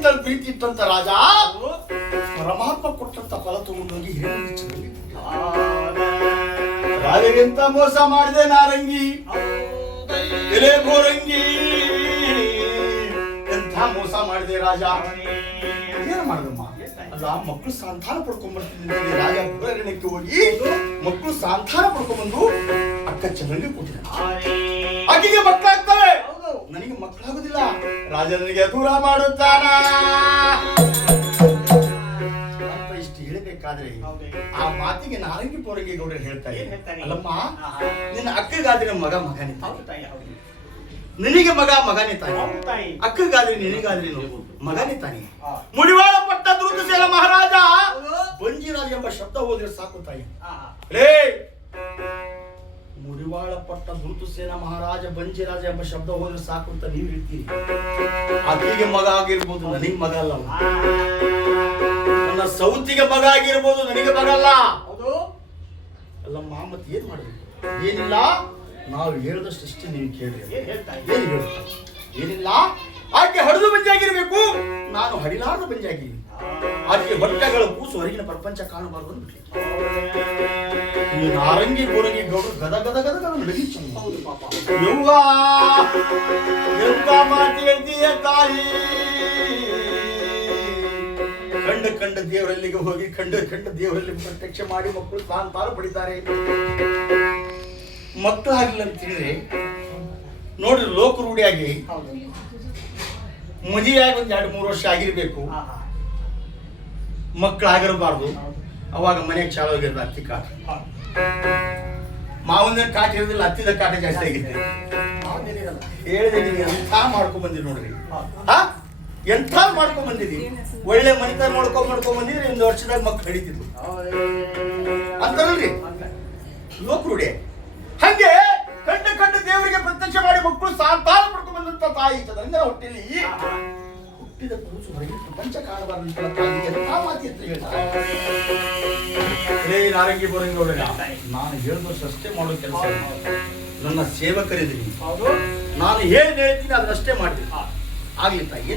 ಅಂತ ಪ್ರೀತಿ ಇಟ್ಟಂತ ರಾಜ ಪರಮಾತ್ಮ ಕೊಟ್ಟಂತ ಫಲ ತಗೊಂಡೋಗಿ ರಾಜಗೆಂತ ಮೋಸ ಮಾಡಿದೆ ನಾರಂಗಿ ಎಲೆ ಗೋರಂಗಿ ಎಂಥ ಮೋಸ ಮಾಡಿದೆ ರಾಜ. ಏನ್ ಮಾಡಿದಮ್ಮ? ಅಲ್ಲ ಮಕ್ಕಳು ಸಂತಾನ ಪಡ್ಕೊಂಡ್ಬರ್ತೀನಿ ರಾಜ ಗುರಗಣಕ್ಕೆ ಹೋಗಿ ಮಕ್ಕಳು ಸಂತಾನ ಪಡ್ಕೊಂಡ್ಬಂದು ಅಕ್ಕ ಚಲಂಗಿ ಕೊಟ್ಟಿದ್ದಾರೆ. ಆಕೆಗೆ ಮಕ್ಕಳಾಗ್ತವೆ, ನನಗೆ ಮಕ್ಕಳಾಗುದಿಲ್ಲ. ರಾಜ ನನಗೆ ದೂರ ಮಾಡುತ್ತಾನ ಅಂತ ಇಷ್ಟು ಹೇಳಬೇಕಾದ್ರೆ ಆ ಮಾತಿಗೆ ನಾರಂಗಿ ಪೋರಂಗಿ ಗೌಡರು ಹೇಳ್ತಾರೆ, ಅಲ್ಲಮ್ಮ ನಿನ್ನ ಅಕ್ಕಗಾದ್ರೆ ಮಗ ಮಗನೇ, ನಿನಗೆ ಮಗ ಮಗನೇ ತಾಯಿ, ಅಕ್ಕಗಾದ್ರೆ ನಿನಗಾದ್ರೆ ಮಗನೇ ತಾಯಿ. ಮುಡಿವಾಳ ಪಟ್ಟ ದುರುತಸೇನ ಮಹಾರಾಜ ಬಂಜಿರಾಜ ಎಂಬ ಶಬ್ದ ಹೋದ್ರೆ ಸಾಕು ತಾಯಿ. ರೇ ಮುಡಿವಾಳ ಪಟ್ಟ ದುರುತಸೇನ ಮಹಾರಾಜ ಬಂಜಿರಾಜ ಎಂಬ ಶಬ್ದ ಹೋದ್ರೆ ಸಾಕು ಅಂತ ನೀವು ಹೇಳ್ತೀರಿ. ಆಕೆಗೆ ಮಗ ಆಗಿರ್ಬೋದು, ನನಗೆ ಮಗ ಅಲ್ಲ. ನನ್ನ ಸೌತಿಗೆ ಮಗ ಆಗಿರ್ಬೋದು, ನನಗೆ ಮಗ ಅಲ್ಲ. ಅಲ್ಲಮ್ಮ ಮತ್ತೆ ಏನ್ ಮಾಡ್ಬೇಕು? ಏನಿಲ್ಲ, ನಾವು ಹೇಳಿದಷ್ಟು ಇಷ್ಟೇ ನೀವು ಕೇಳ್ರಿ. ಏನಿಲ್ಲ, ಆಕೆ ಹಡಿದು ಬಂಜಾಗಿರ್ಬೇಕು, ನಾನು ಹಡಿಲಾರದ ಬಂಜಾಗಿರಿ. ಆಕೆ ಹೊಟ್ಟೆಗಳ ಕೂಸು ಹೊರಗಿನ ಪ್ರಪಂಚ ಕಾಣಬಾರ್ದು ಅಂದ್ಬಿಟ್ಲಿ. ಈ ನಾರಂಗಿ ಗೋರಂಗಿ ಗೌಡರು ಗದ ಗದ ಗದ ಗದ ನಡಗಿಚ್ಚ ಮಾತಿ ಹೇಳ್ತೀಯ ತಾಯಿ. ಕಂಡ ದೇವರಲ್ಲಿಗೆ ಹೋಗಿ ಕಂಡ ದೇವರಲ್ಲಿ ಪ್ರತ್ಯಕ್ಷ ಮಾಡಿ ಮಕ್ಕಳು ತಾನು ಪಡಿತಾರೆ. ಮಕ್ಕಳಾಗಿಲ್ಲ ಅಂತ ಹೇಳಿದ್ರೆ ನೋಡ್ರಿ, ಲೋಕ ರೂಢಿಯಾಗಿ ಮದುವೆಯಾಗಿ ಒಂದ್ 2-3 ವರ್ಷ ಆಗಿರ್ಬೇಕು, ಮಕ್ಕಳಾಗಿರಬಾರ್ದು. ಅವಾಗ ಮನೆಗೆ ಚಾಲು ಆಗಿರೋದು ಅತ್ತಿ ಕಾಟ. ಮಾವನ ಕಾಟ ಇರೋದಿಲ್ಲ, ಹತ್ತಿದ ಕಾಟ ಜಾಸ್ತಿ ಆಗಿದೆ. ಹೇಳಿದೆ ನೀವು ಎಂಥ ಮಾಡ್ಕೊಂಡ್ ಬಂದಿರಿ ನೋಡ್ರಿ, ಎಂಥ ಮಾಡ್ಕೊಂಡ್ ಬಂದಿರಿ. ಒಳ್ಳೆ ಮನಿತನ ಮಾಡ್ಕೊಂಡ್ ಬಂದಿದ್ರೆ 1 ವರ್ಷದಾಗ ಮಕ್ಕಳು ಹಿಡಿತಿದ್ರು ಅಂತಲ್ರಿ ಲೋಕ ರೂಢಿ. ಹಂಗೆ ಕಂಡ ದೇವರಿಗೆ ಪ್ರತ್ಯಕ್ಷ ಮಾಡಿ ಮಕ್ಕಳು ಸಂತಾನ ಪಡ್ಕೊಂಡ್ ಬಂದಂತ ತಾಯಿ ಚಂದ್ರ ಹೊಟ್ಟೆಯಲ್ಲಿ ಹುಟ್ಟಿದ ಕೂಸು ಹೊರಗೆ ಪ್ರಪಂಚ ಕಾಣಬಾರ್ದು ತಾಯಿ ಎಂಥ ಮಾತಿ ಅಂತ ಹೇಳ್ತಾರೆ. ನಾರಂಗಿ ಬೋರಂಗಿ ನೋಡಿಲ್ಲ, ನಾನು ಹೇಳಿದಷ್ಟು ಅಷ್ಟೇ ಮಾಡೋ ಕೆಲಸ. ನನ್ನ ಸೇವಕರಿದ್ದೀನಿ, ನಾನು ಏನ್ ಹೇಳ್ತೀನಿ ಅದನ್ನಷ್ಟೇ ಮಾಡ್ತೀನಿ. ಆಗ್ಲಿ ತಾಯಿ.